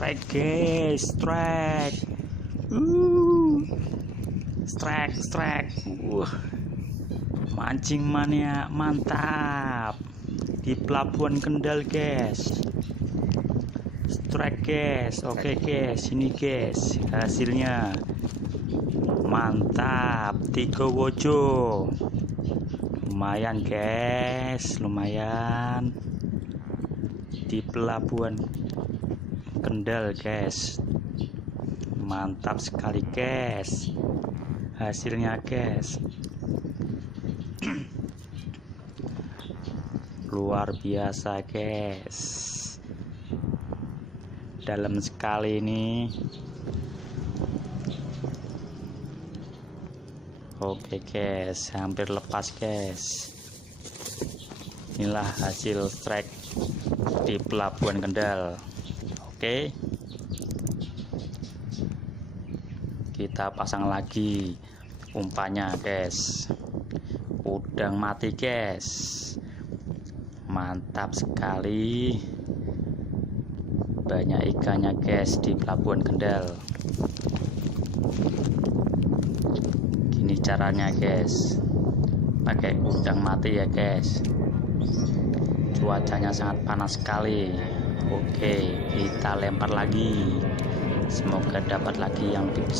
Strike guys, strike. Strike. Mancing mania mantap di pelabuhan Kendal guys. Strike guys. Oke guys, ini guys hasilnya mantap. 3 wojo. Lumayan guys, lumayan di pelabuhan Kendal guys. Mantap sekali guys hasilnya guys. Luar biasa guys, dalam sekali ini. Oke guys, hampir lepas guys. Inilah hasil strike di pelabuhan Kendal. Oke, kita pasang lagi umpannya guys. Udang mati guys, mantap sekali. Banyak ikannya guys di pelabuhan Kendal. Gini caranya guys, pakai udang mati ya guys. Cuacanya sangat panas sekali. Oke, kita lempar lagi, semoga dapat lagi yang lebih besar.